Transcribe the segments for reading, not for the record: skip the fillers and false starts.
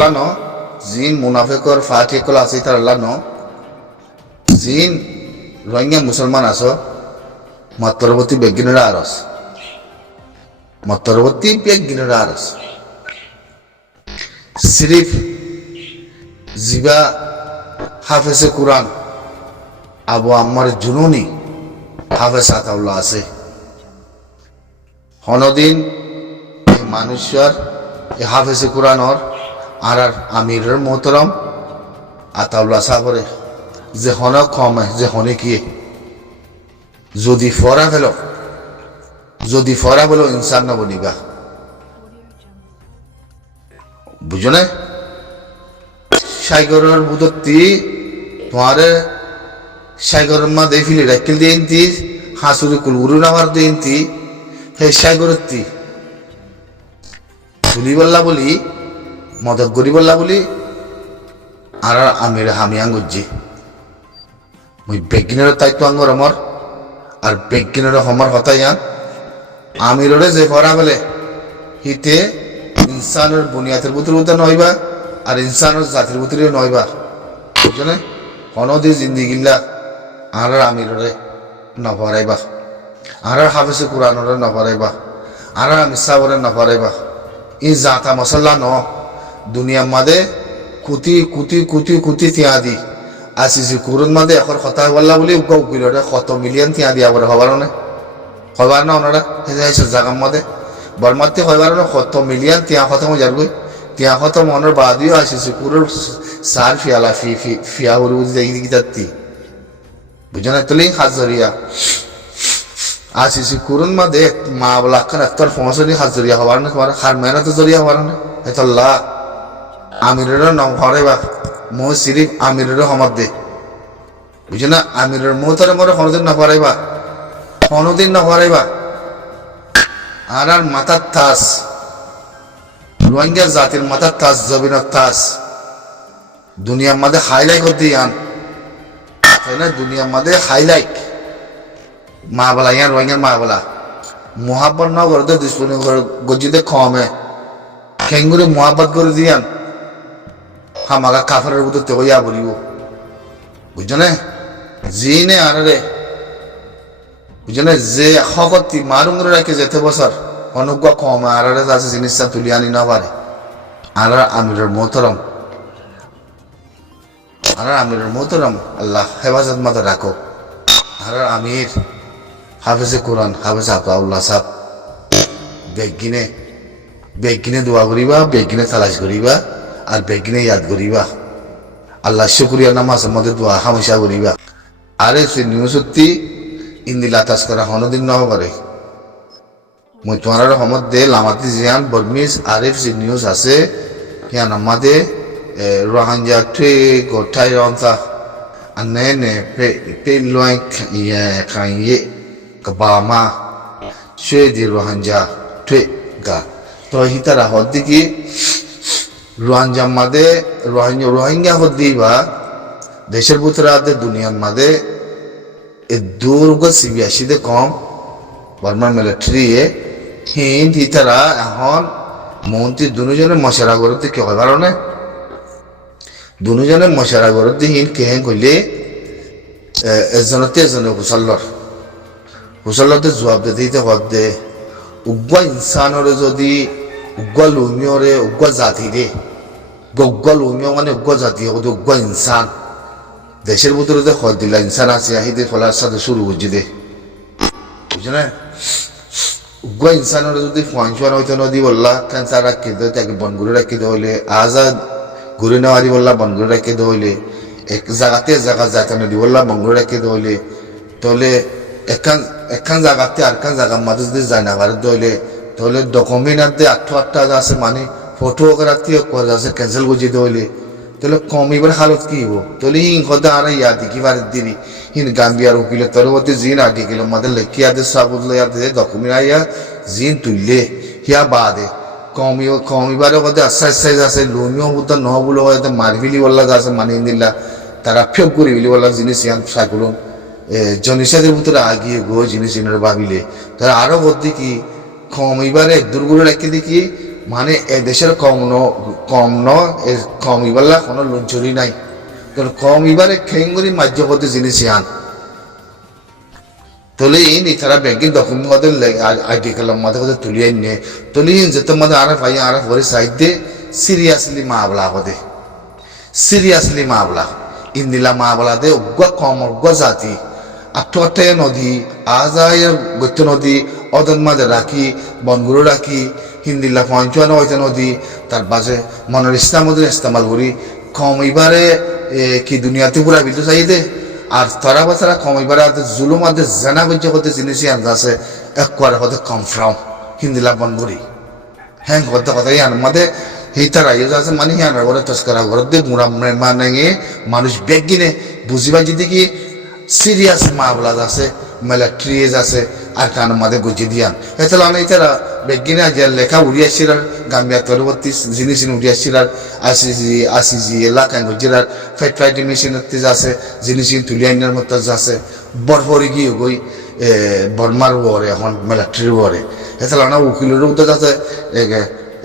আল্লাহ ন জিন মুনাফিকর ফাটিকল আছে তার আল্লাহ ন জিন রোহিঙ্গা মুসলমান আছো মতরবর্তী বেগিনরা আরস মতরবর্তী বেগিনরা আরস সিরিফ জিবা হাফেজে কুরআন আবু আম্মার জুনুনি হাফেজ আতাউল্লাহ আছে হনদিন মানুষের হাফেজে কুরআনর আর আমিরের মোহতরম আতাউল্লাহ সাগরে যে হন কমে যে হনে কি যদি ফরা ফেলো ইনসান না বনিবা বুঝো না সাইগরের বুধত্তি তোমার সাইগরের মা দেখিলে রাখিল দিয়েছি হাসুরি কুলগুরু নামার দিয়েছি হে সাইগরত্তি তুলি বললা বলি মদত করি বললা বলি আর আমির হামিয়াং গজ্জি মুই বেগিনের দায়িত্ব আঙ্গর আমার আর বেগিনের হমার কথা ইয়ান আমিরে যে ফরা বলে হিতে ইনসানের বুনিয়াদের ভিতরে নয়বা আর ইনসানের জাতির ভিতরে নয়বা বুঝলে হনদি জিন্দিগিল্লা আর আমিরে নফরাইবা আর হাফেজে কুরআনরে নফরাইবা আর মিসাবরে নফরাইবা ই জাতা মশলা ন দুনিয়ার মাদে কুতি কুতি কুতি কুতি তিয়া দি আসিছি কুরুন মাদে এখন কথা বললা বলি উকিলরে কত মিলিয়ন তিয়া দিয়া বলে হবার না হবার না ওনারা জাগার মাদে বরমাতে হবার না কত মিলিয়ন তিয়া খতম যার গই তিয়া খতম মনের বাদিও আসিছি কুরুর সার ফিয়ালা ফিয়া বলে বুঝি দেখি যাত্তি বুঝো না তুলি হাজরিয়া আসিছি কুরুন মাদে মা বলা খান একটা ফসলি হাজরিয়া হবার না তোমার হার মেহনত জরিয়া হবার না এতল্লা আমিরের নাম হরাইবা মো সিরিফ আমিরের হমত দে বুঝো না আমিরের মোহতরে মরে কোনোদিন না হরাইবা কোনোদিন না হরাইবা আর মাথার তাস রোহিঙ্গা জাতির মাথার তাস জবিনের তাস দুনিয়ার মাঝে হাইলাইট করতে আন তাই না দুনিয়ার মাঝে হাইলাইট মা বলা ইয়ান রোহিঙ্গার মা বলা মোহাব্বত ন করতে দুশ্মনী গজিতে কমে খেঙ্গুরে মোহাব্বত করে দিয়ান হামাগা কাফারের ভিতর te হইয়া বলিব বুঝছো না জিনে আনরে বুঝছো না যে হকতি মারুঙ্গরে রাখে যেতে বছর অনুজ্ঞ কম আরারে আছে জিনিসটা তুলি আনি না পারে আর আমিরের মোহতরম আল্লাহ হেফাজত মাথা রাখো আর আমির হাফেজে কোরআন হাফেজ আতাউল্লাহ সাহেব বেগিনে দোয়া করিবা বেগিনে তালাশ করিবা আর বেগিনে ইয়াদ করিবা আল্লাহ শুকরিয়া নামাজের মধ্যে দোয়া হামেশা করিবা আরে সে নিউজতি ইন্দিলা তাস করা হনদিন ন করে মই তোমার রহমত দে লামাতি জিয়ান বর্মিস আরিফ যে নিউজ আছে ইয়ান আমাদে রোহিঙ্গা ট্রে গোটাই রন্তা আনে pe loin ya kan ye kabama shwe di rohingya tray গা তো হিতারা হদ্দিকি রোহিঙ্গা মাদে রোহিঙ্গা হদ্দিবা দেশের ভিতরে দুনিয়ার মাদে এ দুর্গ সিবিয়াসিদে কম বর্মার মিলিটারি হিন্দ হিতারা এখন মন্ত্রী দুজনের মশারা করতে কি হয় কারণে দুজনের মশারা করতে হিন্দ কেহে কইলে এজনে হুসল্লতে জবাব দিতে হদ দে উগ্র ইনসানরে যদি উগ্র লুমিয়রে উগ্র জাতি রে উগ্র লুমিয় মানে উগ্র জাতি উগ্র ইনসান দেশের ভিতরে যে হদ দিলা ইনসান আছে আহিদে ফলার সাথে শুরু বুঝি দে বুঝছো না উগ্র ইনসানের যদি ফাংশন হইতে নদী বললা ক্যান্সার রাখি দে তাকে বন করে রাখি দে হইলে আজাদ ঘুরে নেওয়ারি বললা বন করে রাখি দে হইলে এক জায়গাতে জায়গা যাইতে নদী বললা বন করে রাখি দে হইলে তাহলে একখান জায়গাতে আরেকখান জায়গার মাঝে যদি যায় না পারে তাহলে ডকুমেন্ট আছে আটটা আছে মানে ফটো করাতে আছে ক্যান্সেল করে দিতে হইলে তাহলে কমিবার হালত কি হবো তাহলে হিং হতে আর ইয়া দেখি পারে দিদি হিন গাম্বিয়ার উকিলে তোর মধ্যে জিন আগে গেল মাদের লেখি আদে সাবুদলে আদে ডকুমেন্ট আইয়া জিন তুললে হিয়া বাদে কমিবারে হতে আশ্বাস আছে লোমিও হতে ন বলে হয়তো মারবিলি বললা আছে মানে দিল্লা তারা ফেব করে বিলি বললা জিনিস ইয়ান সাইকুলন জনিসাদের ভিতরে আগিয়ে গো জিনিস ভাবিলে তারা আরো বলতে কি কমিবারে দুর্গুলো রেখে দেখি মানে এ দেশের কম ন কম ইবাল্লা কোনো লঞ্চরি নাই, কারণ কম ইবারে খেঙ্গুরি মাজ্য করতে জিনিস আন তুলি নি তারা ব্যাংকিং ডকুমেন্ট মধ্যে আইডি কার্ড মধ্যে তুলিয়ে নিয়ে তুলি যেতে মধ্যে আরে ভাই আরে ভরে সাইড দে সিরিয়াসলি মামলা হদে সিরিয়াসলি মামলা ইন্দিলা মামলা দে উগ্র কম উগ্র জাতি আটে নদী আজায় গত্য নদী অদন মাঝে রাখি বনগুলো রাখি হিন্দিল্লা পঞ্চান্ন হইতে নদী তার বাজে মনের ইসলাম ইস্তেমাল করি কম এবারে কি দুনিয়াতে পুরা বিদ্যুৎ চাই দে আর তারা বাচ্চারা কম এবারে জুলুম আদে জানা গজ্য হতে জিনিসই আন্দাজে একবার হতে কম ফ্রাম হিন্দিলা বনগুড়ি হ্যাঁ কথা কথা ইয়ান মাদে হিতার আইও আছে মানে ইয়ান করে তস্করা করে দে মুরা মানে মানুষ বেগ গিনে বুঝিবা যদি কি সিরিয়াস মামলা আছে মিলিটারিজ আছে আর কান মাঝে গুজি দিয়ান এতলা অনেক তারা বেগিনে যে লেখা উড়িয়াছিল গাম্বিয়া পরবর্তী জিনিস উড়িয়াছিল আসিজি এলাকায় গুজিরার ফাইটিং মেশিন আছে জিনিস তুলিয়ানের মতো আছে বরফরি গিয়ে গই বর্মার ওরে এখন মিলিটারি ওরে এতলা না উকিলের উদ্যোগ আছে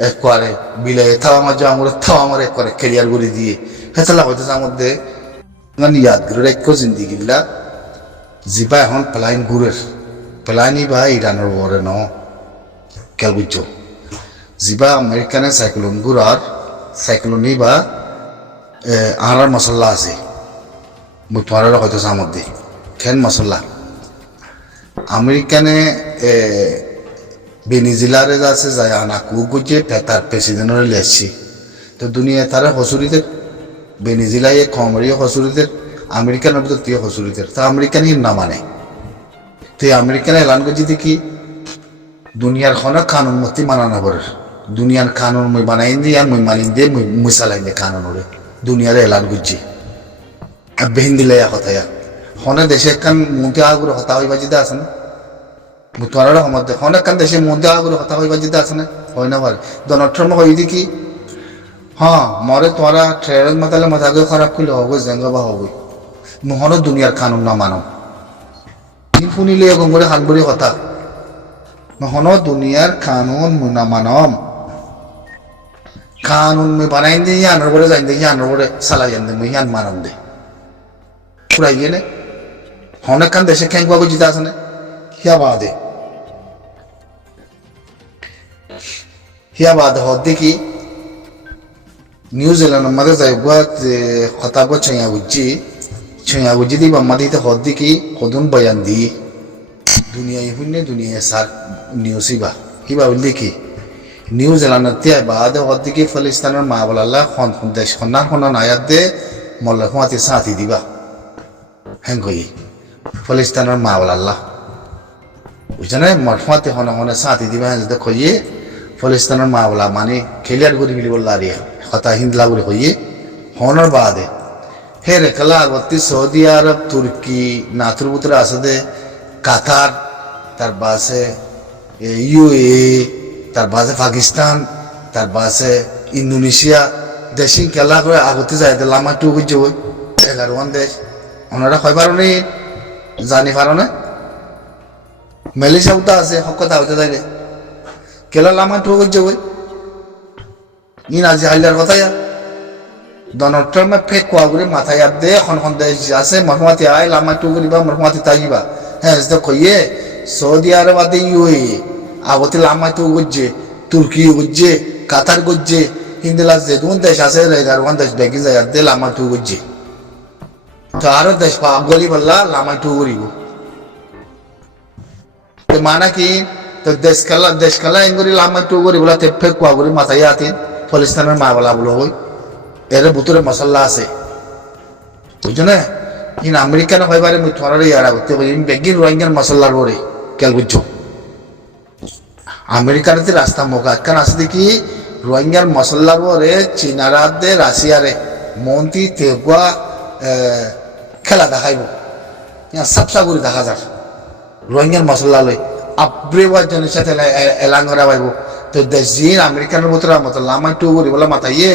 একবারে বিলে থাওয়া আমার যা আমার থাওয়া আমার একবারে ক্যারিয়ার করে দিয়ে এতলা হয়তো তার মধ্যে ইয়াদগিরের এক জিন্দিগিল্লা জিবা এখন প্লাইন ঘুরের প্লাইনি বা ইরানের ওরে ন কেল বুঝছো জিবা আমেরিকানের সাইক্লোন ঘুরার সাইক্লোনি বা আহার মশলা আছে তোমার হয়তো সামধ্যে খেন মশলা আমেরিকানে বেনিজিলারে আছে যায় আনাকু গুজে তার প্রেসিডেন্টের লেসছি তো দুনিয়া তারা হসুরিদের বেনিজিলাই কমরিও হসুরিদের আমেরিকানের ভিতর তুই হসুরিদের তা আমেরিকানই না মানে তুই আমেরিকানে এলান করছি দেখি দুনিয়ার খনা কানুন মতি মানানো করে দুনিয়ার কানুন মই বানাই দিয়ে আর মই মানি দিয়ে মই চালাই দিয়ে কানুন ওরে দুনিয়ারে এলান করছি আর বেহিন দিলে কথায়া হনে দেশে একখান মন্ত্রী আগুরে হতা হইবা যেতে আছে না তোমার সময় হনে একখান দেশে মন্ত্রী আগুরে হতা হইবা যেতে আছে না হয় না পারে ডোনাল্ড ট্রাম্প হই দেখি হ্যাঁ মরে তোরা ট্রেনের মাতালে মাথাকে খারাপ করলে হবে জেঙ্গা বা হবে মহনো দুনিয়ার কানুন না মানো শুনিলে এরকম করে হানবরি কথা মহনো দুনিয়ার কানুন না মানম কানুন মে বানাই দিয়ে ইয়ানোর করে যাই দিয়ে ইয়ানোর করে সালাই যান দিয়ে ইয়ান মানম দে পুরাই গিয়ে নে অনেক কান দেশে খ্যাং পাবো জিতে আসে না হিয়া বাদে হদ দেখি নিউজিল্যান্ড মাঝে যাই কথা গো ছয়া বুঝি দিবা মাদিতে হদ দেখি কদুন বয়ান দি দুনিয়ায় শুনে দুনিয়ায় সার নিউজিবা কিবা বললি কি নিউজিল্যান্ডের তিয়াই বাদে হদ দেখি ফলিস্তানের মা বলাল্লা দেশ খন্না আয়াত দে মল্লা হুঁয়াতে সাথি দিবা হ্যাঁ কই ফলিস্তানের মা বলাল্লা বুঝছে না মঠমাতে হনে হনে সাথি দিবা হ্যাঁ যদি কইয়ে ফলিস্তানের মা বলা মানে খেলিয়ার করি বলি বললা রে কথা হিন্দলা করে কইয়ে হনর বাদে হে রেখলা আগত্তি সৌদি আরব তুর্কি নাতুর পুত্রে আসে কাতার তার বাসে ইউএ তার বাসে পাকিস্তান তার বাসে ইন্দোনেশিয়া দেশি খেলা করে আগতে যায় লামা টু বুঝছে ওই 11 দেশ ওনারা হয় পারো নি জানি পারো না মালয়েশিয়া উঠা আছে কথা হতে থাকে খেলা লামা টু বুঝছে ওই ই নাজি হাইলার কথা ডোনাল্ড ট্রাম্পে ফেক কোয়া করে মাথায় আর দে এখন দেশ আছে মরমাতি আয় লামা টু করিবা মরমাতি তাইবা হ্যাঁ কইয়ে সৌদি আরব আদে ইউএ আগতে লামা টু গুজছে তুর্কি গুজছে কাতার গুজছে হিন্দিলা যে কোন দেশ আছে আর ওয়ান দেশ বেগি যায় আর দে লামা টু গুজছে তো আরো দেশ গলি বললা লামা টু করিব মানা কি তো দেশ খেলা এঙ্গুরি লামা টু করি বলা তে ফেক কোয়া করে মাথায় আতেন ফলিস্তানের মা বলা বলো হই এর ভিতরে মশলা আছে বুঝছো না ইন আমেরিকান হইবারে মুই থরারে ইয়ারা করতে পারি বেগিন রোহিঙ্গার মশলার ওরে কেল বুঝছো আমেরিকাতে রাস্তা মোকা কারণ আছে দেখি রোহিঙ্গার মশলার ওরে চীনারা দে রাশিয়ারে মন্ত্রী তেগুয়া খেলা দেখাইব সাপসা করে দেখা যাক রোহিঙ্গার মশলা লই আব্রেবার জনের সাথে এলাঙ্গরা পাইব তো দেশ আমেরিকানের ভিতরে মতো লামাই টু করি বলে মাথাইয়ে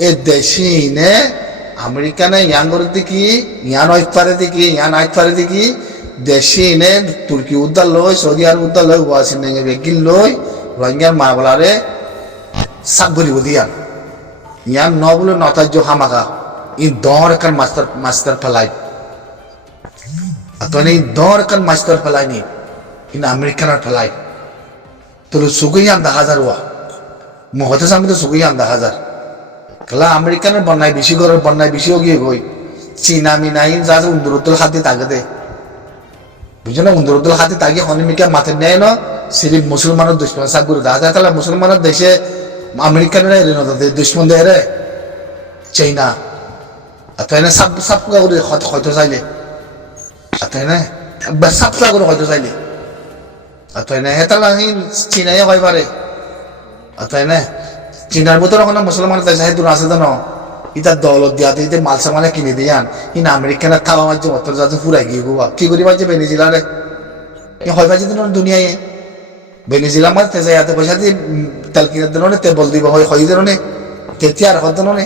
এ দেশিনে আমেরিকানে ইয়াঙ্গর দেখি ইয়ান আইতপারে দেখি ইয়ান আইতপারে দেখি দেশিনে তুর্কি উদ্দার লই সৌদি আরব উদ্দার লই ওয়াসিন বেগিন লই রোহিঙ্গার মা বলারে সাপ গরিব দিয়ান ইয়ান ন বলে নতাজ্য হামাকা ইন দর কান মাস্টার মাস্টার ফেলাই atau dor kan master pelai ni in American pelai terus sugiyan 10,000 wa mohota sampai tu sugiyan 10,000 kalau American bannai bisi gor bannai bisi hogi goi China minain jaza undurutul hati tagade bujana undurutul hati tagi honi mika mate nei no sirif musulmaner dushman sagur daja kala musulmaner deshe American re no de dushman de re China atau ena sab sab ka gori hoyto saile atau ena besap lah guru hoyto saile atau ena hetala hin China ya hoy pare atau ena China butor kono musulman ta sahe dura asada no ita dawlat diate ite mal samane kini diyan in American thawa majje motor jaje purai gi gowa ki gori baje Venezuela re e hoy baje don dunia e Venezuela mal te jayate paisa di talkina donone te bol diba hoy hoy donone te tiar hodonone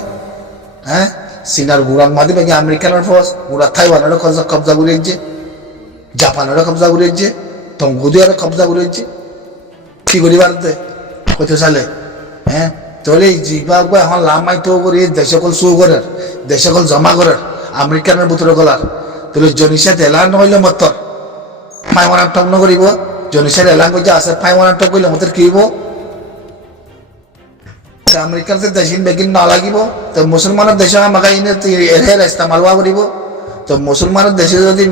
ha Sinar buran madi bagi American force buran Taiwan ada kabza gureje Japan ada kabza gureje Tongudi ada kabza gureje ki gori barde kote sale tole jiba gwa hon lamai to gori deshakol su gorer deshakol jama gorer American butur golar tole jonisha telan hoile motor pai wana top no goribo jonisha elan go ja ase pai wana top goile motor kibo American se dashin begin na লাগিব তো মুসলমানের দেশে আমাকে ইনে এর ইস্তেমাল ওয়া করিব তো মুসলমানের দেশে যদি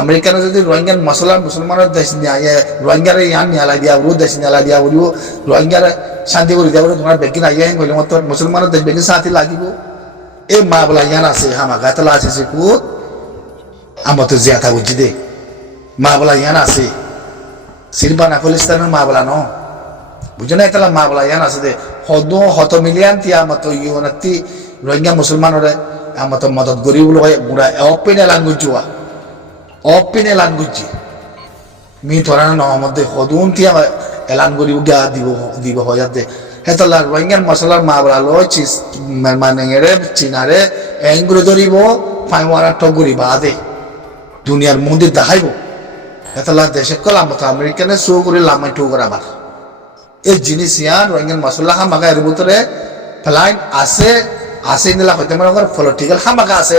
আমেরিকানের যদি রোহিঙ্গার মশলা মুসলমানের দেশ নিয়ে রোহিঙ্গার ইয়ান নিয়ালা দিয়া উরু দেশ নিয়ালা দিয়া উরিব রোহিঙ্গার শান্তি করে দিয়া তোমার বেগিন আইয়া হেন কইলে মত মুসলমানের দেশ বেগিন সাথে লাগিব এই মা বলা ইয়ান আছে হামাকা তলা আছে সে কুত আমত জিয়াতা বুঝি দে মা বলা ইয়ান আছে সিরবানা ফলিস্তানের মা বলা no বুঝনে একলা মা বলা ইয়ান আছে দে হদো হত মিলিয়ন তিয়া মতো ইউনাতি রোহিঙ্গা মুসলমানরে আমতো মদত গরি বলে বুড়া ওপেন ল্যাঙ্গুয়েজুয়া ওপেন ল্যাঙ্গুয়েজ মি তোরা ন মধ্যে হদুন তিয়া এলান গরি গা দিব হয়াতে হেতলা রোহিঙ্গা মশলার মা বলা লো চিস মানে রে চিনারে এঙ্গুরে ধরিব ফাইওয়ারা টগরি বাদে দুনিয়ার মন্দির দেখাইব হেতলা দেশে কলা মতো আমেরিকানে শো করে লামাই টু করাবার এই জিনিস ইয়ান রোহিঙ্গার মশলা হামাকা এর ভিতরে ফ্লাইন আছে নিলা হইতে মনে কর পলিটিক্যাল হামাকা আছে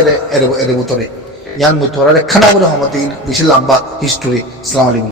এর ভিতরে ইয়ান মুতরারে খানা করে হমতি বেশি লম্বা হিস্টোরি। আসসালামু আলাইকুম।